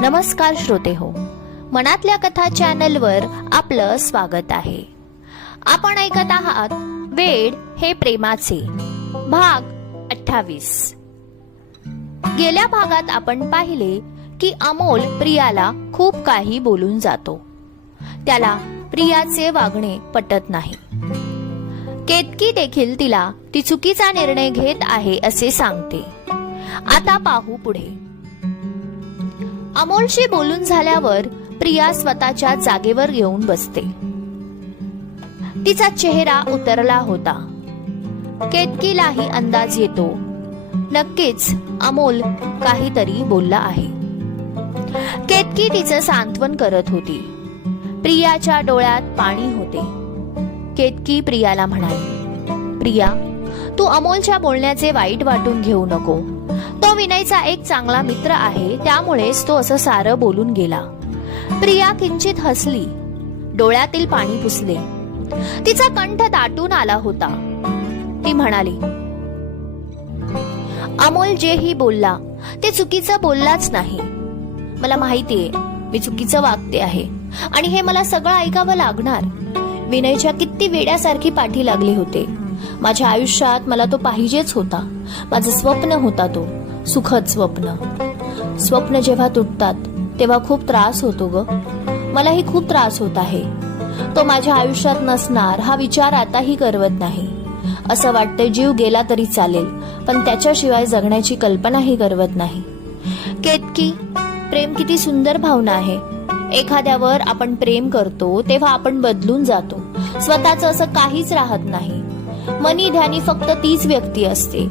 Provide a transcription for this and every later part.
नमस्कार श्रोते हो मनातल्या कथा चॅनलवर आपलं स्वागत आहे. आपण ऐकत आहात वेड हे प्रेमाचे भाग अठ्ठावीस. गेल्या भागात आपण पाहिले की अमोल प्रियाला खूप काही बोलून जातो. त्याला प्रियाचे वागणे पटत नाही. केतकी देखील तिला ती चुकीचा निर्णय घेत आहे असे सांगते. आता पाहू पुढे. अमोलशी बोलून झाल्यावर प्रिया स्वतःच्या जागेवर येऊन बसते. तिचा चेहरा उतरला होता. केतकीलाही अंदाज येतो. नक्कीच अमोल काहीतरी बोलला आहे. केतकी तिचं सांत्वन करत होती. प्रियाच्या डोळ्यात पाणी होते. केतकी प्रियाला म्हणाली प्रिया तू अमोलच्या बोलण्याचे वाईट वाटून घेऊ नको. विनयचा एक चांगला मित्र आहे त्यामुळेच तो असं सारं बोलून गेला. प्रिया किंचित हसली. डोळ्यातील पाणी पुसले. तिचा कंठ दाटून आला होता. ती म्हणाली अमोल जेही बोलला ते चुकीचं बोललाच नाही. मला माहितीये मी चुकीचं वागते आहे. आणि हे मला सगळं ऐकावं लागणार. विनयच्या किती वेड्यासारखी पाठी लागली होते. माझ्या आयुष्यात मला तो पाहिजेच होता. माझं स्वप्न होता तो. सुखद स्वप्न. स्वप्न जेव्हा तुटतात तेव्हा खूप त्रास होतो ग. मलाही खूप त्रास होत आहे. तो माझ्या आयुष्यात नसणार हा विचार आताही करवत नाही. असं वाटतं जीव गेला तरी चालेल पण त्याच्याशिवाय जगण्याची कल्पनाही करवत नाही. केतकी प्रेम किती सुंदर भावना आहे. एखाद्यावर आपण प्रेम करतो तेव्हा आपण बदलून जातो. स्वतःच असं काहीच राहत नाही. मनी ध्यानी फक्त तीच व्यक्ती असते.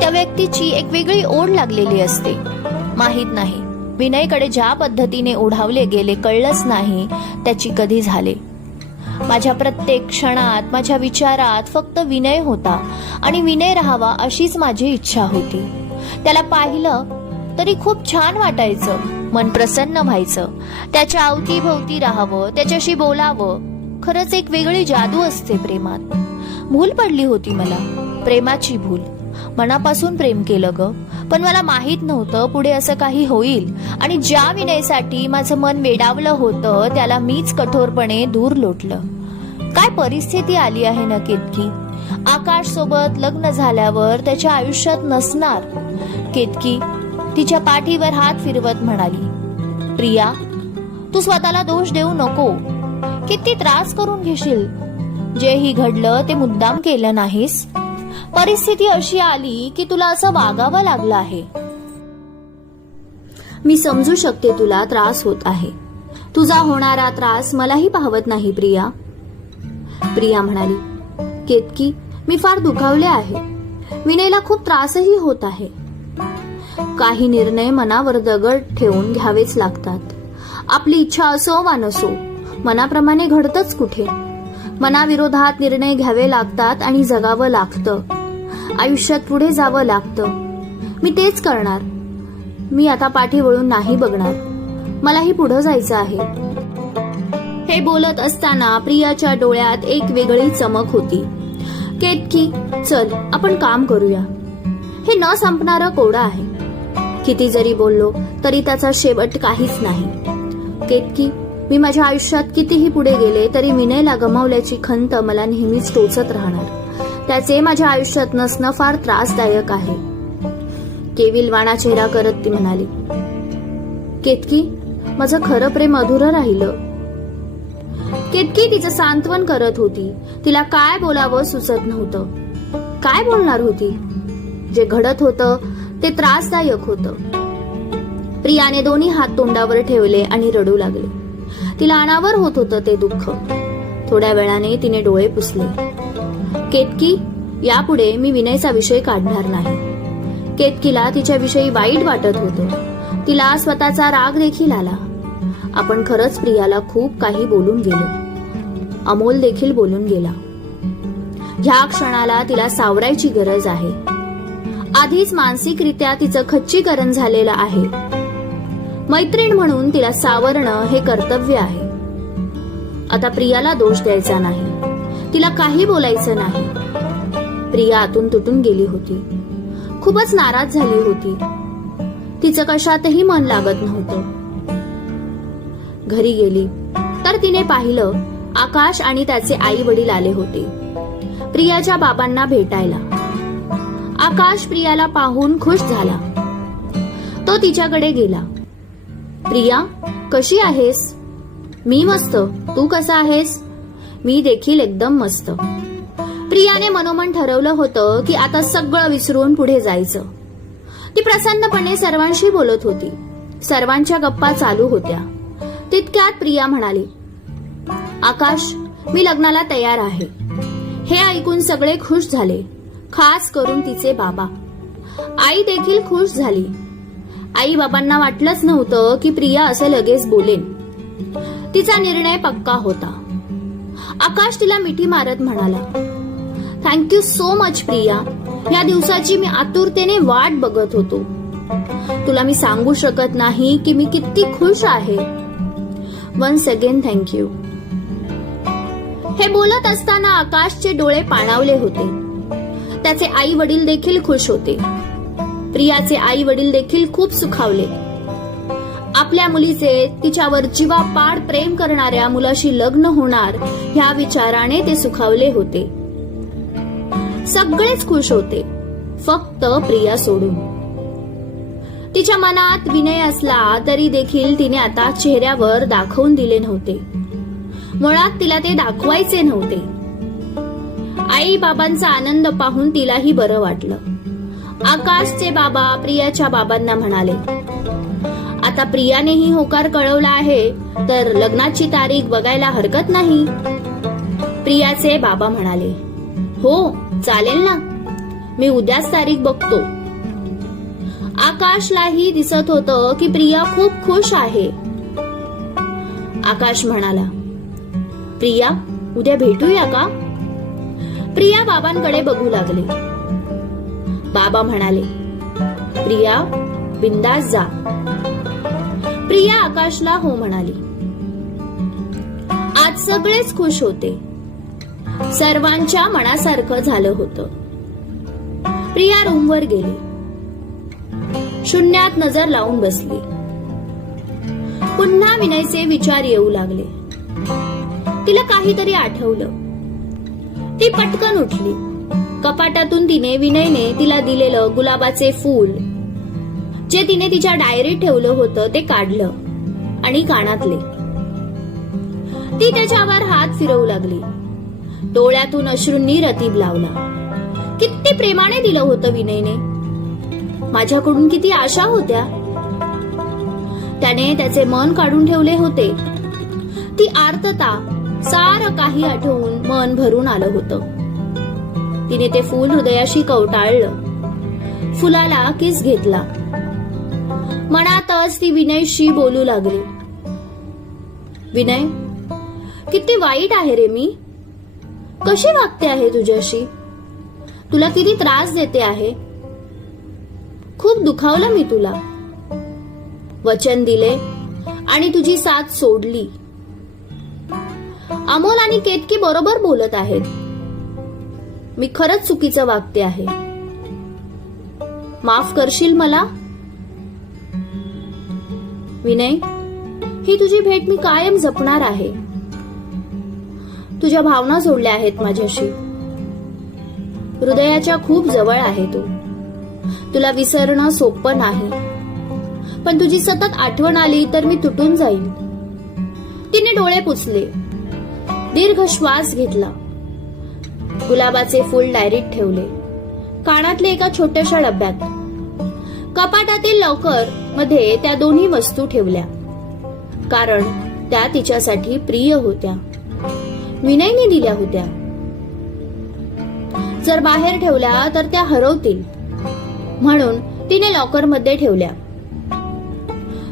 त्या व्यक्तीची एक वेगळी ओढ लागलेली असते. माहीत नाही. विनयकडे ज्या पद्धतीने ओढावले गेले कळलंच नाही. त्याची कधी झाले. माझ्या प्रत्येक क्षणात माझ्या विचारात फक्त विनय होता आणि विनय राहावा अशीच माझी इच्छा होती. त्याला पाहिलं तरी खूप छान वाटायचं. मन प्रसन्न व्हायचं. त्याच्या अवतीभोवती राहावं त्याच्याशी बोलावं. खरंच एक वेगळी जादू असते प्रेमात. भूल पडली होती मला. प्रेमाची भूल. मनापासून प्रेम केलं ग. पण मला माहीत नव्हतं पुढे असं काही होईल. आणि ज्या विनयसाठी माझं मन वेडावलं होतं त्याला मीच कठोरपणे दूर लोटलं. काय परिस्थिती आली आहे ना केतकी? आकाश सोबत लग्न झाल्यावर त्याच्या आयुष्यात नसणार. केतकी तिच्या पाठीवर हात फिरवत म्हणाली प्रिया तू स्वतःला दोष देऊ नको. किती त्रास करून घेशील? जे ही घडलं ते मुद्दाम केलं नाहीस? परिस्थिती अशी आली की तुला असं वागावं लागलं आहे. मी समजू शकते तुला त्रास होत आहे. तुझा होणारा त्रास मलाही पाहवत नाही प्रिया. प्रिया म्हणाली केतकी मी फार दुखावले आहे. विनयला खूप त्रासही होत आहे. काही निर्णय मनावर दगड ठेवून घ्यावेच लागतात. आपली इच्छा असो वा नसो मनाप्रमाणे घडतच कुठे. मनाविरोधात निर्णय घ्यावे लागतात आणि जगावं लागतं. आयुष्यात पुढे जावं लागतं. मी तेच करणार. मी आता पाठी वळून नाही बघणार. मलाही पुढे जायचं आहे. हे बोलत असताना प्रियाच्या डोळ्यात एक वेगळी चमक होती. केतकी चल आपण काम करूया. हे न संपणारं कोडं आहे. किती जरी बोललो तरी त्याचा शेवट काहीच नाही. केतकी मी माझ्या आयुष्यात कितीही पुढे गेले तरी विनयला गमावल्याची खंत मला नेहमीच टोचत राहणार. त्याचे माझ्या आयुष्यात नसणं फार त्रासदायक आहे. केविलवाणा चेहरा करत ती म्हणाली केतकी माझं खरं प्रेम अधुरं राहिलं. केतकी तिचं सांत्वन करत होती. तिला काय बोलावं सुचत नव्हतं. काय बोलणार होती? जे घडत होतं ते त्रासदायक होतं. प्रियाने दोन्ही हात तोंडावर ठेवले आणि रडू लागले. तिला अनावर होत होतं ते दुःख. थोड्या वेळाने तिने डोळे पुसले. केतकी यापुढे मी विनयचा विषय काढणार नाही. केतकीला तिच्याविषयी वाईट वाटत होतं. तिला स्वतःचा राग देखील आला. आपण खरंच प्रियाला खूप काही बोलून गेलो. अमोल देखील बोलून गेला. ह्या क्षणाला तिला सावरायची गरज आहे. आधीच मानसिकरित्या तिचं खच्चीकरण झालेलं आहे. मैत्रीण म्हणून तिला सावरणं हे कर्तव्य आहे. आता प्रियाला दोष द्यायचा नाही. तिला काही बोलायचं नाही. प्रिया आतून तुटून गेली होती. खूपच नाराज झाली होती. तिचं कशातही मन लागत नव्हतं. घरी गेली. तर तिने पाहिलं आकाश आणि त्याचे आई वडील आले होते. प्रियाच्या बाबांना भेटायला. आकाश प्रियाला पाहून खुश झाला. तो तिच्याकडे गेला. प्रिया कशी आहेस? मी मस्त. तू कसा आहेस? मी देखील एकदम मस्त. प्रियाने मनोमन ठरवलं होतं की आता सगळं विसरून पुढे जायचं. ती प्रसन्नपणे सर्वांशी बोलत होती. सर्वांच्या गप्पा चालू होत्या. तितक्यात प्रिया म्हणाली आकाश मी लग्नाला तयार आहे. हे ऐकून सगळे खुश झाले खास करून तिचे बाबा. आई देखील खुश झाली. आई बाबांना वाटलंच नव्हतं की प्रिया असं लगेच बोलेल तिचा निर्णय पक्का होता. आकाश तिला मिठी मारत म्हणाला थँक्यू सो मच प्रिया. या दिवसाची मी आतुरतेने वाट बघत होतो. तुला मी सांगू शकत नाही की मी किती खुश आहे. वन्स अगेन थँक्यू हे बोलत असताना आकाशचे डोळे पाणावले होते. त्याचे आई वडील देखील खुश होते. प्रियाचे आई वडील देखील खूप सुखावले. आपल्या मुलीचे तिच्यावर जीवापाड प्रेम करणाऱ्या मुलाशी लग्न होणार ह्या विचाराने ते सुखावले होते. सगळेच खुश होते फक्त प्रिया सोडून. तिच्या मनात विनय असला तरी देखील तिने आता चेहऱ्यावर दाखवून दिले नव्हते. मुळात तिला ते दाखवायचे नव्हते. आई बाबांचा आनंद पाहून तिलाही बरं वाटलं. आकाशचे बाबा प्रियाच्या बाबांना म्हणाले आता प्रियानेही होकार कळवला आहे तर लग्नाची तारीख बघायला हरकत नाही. प्रियाचे बाबा म्हणाले हो चालेल ना. मी उद्याच तारीख बघतो. आकाशलाही दिसत होतं की प्रिया खूप खुश आहे. आकाश म्हणाला प्रिया उद्या भेटूया का? प्रिया बाबांकडे बघू लागले. बाबा म्हणाले प्रिया बिंदास जा. प्रिया आकाशला हो म्हणाली. आज सगळेच खुश होते. सर्वांच्या मनासारखं झालं होतं. प्रिया रूमवर गेली. शून्यात नजर लावून बसली. पुन्हा विनयचे विचार येऊ लागले. तिला काहीतरी आठवलं. ती पटकन उठली. कपाटातून तिने विनयने तिला दिलेलं गुलाबाचे फूल. जे तिने तिच्या डायरीत ठेवलं होतं ते काढलं आणि कानातले. ती त्याच्यावर हात फिरवू लागली. डोळ्यातून अश्रूंनी रतीब लावला. किती प्रेमाने दिलं होतं विनयने. माझ्याकडून किती आशा होत्या. त्याने त्याचे मन काढून ठेवले होते. ती आर्तता सार काही आठवून मन भरून आलं होतं. तिने ते फूल हृदयाशी कवटाळलं. फुलाला किस घेतला. मनातच ती विनयशी बोलू लागली. विनय किती वाईट आहे रे मी. कशी वागते आहे तुझ्याशी? तुला किती त्रास देते आहे. खूप दुखावलं मी तुला. वचन दिले आणि तुझी साथ सोडली. अमोल आणि केतकी बरोबर बोलत आहेत. मी खरंच चुकीचं वागते आहे. माफ करशील मला? विनय ही तुझी भेट मी कायम जपणार आहे. तुझ्या भावना जोडल्या आहेत माझ्याशी. हृदयाच्या खूप जवळ आहे तू. तुला विसरणं सोपं नाही. पण तुझी सतत आठवण आली तर मी तुटून जाईल तिने डोळे पुसले. दीर्घ श्वास घेतला. गुलाबाचे फूल डायरीत ठेवले. कानातले एका छोट्याशा डब्यात. कपाटातील लॉकरमध्ये त्या दोन्ही वस्तू ठेवल्या. कारण त्या तिच्यासाठी प्रिय होत्या. विनयने दिल्या होत्या. जर बाहेर ठेवल्या तर त्या हरवतील. म्हणून तिने लॉकरमध्ये ठेवल्या.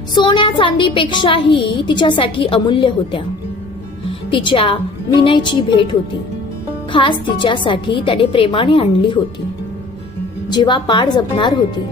सोन्या चांदीपेक्षाही तिच्यासाठी अमूल्य होत्या. तिच्या विनयची भेट होती. खास तिच्यासाठी त्याने प्रेमाने आणली होती. जीवा पाड जपणार होती.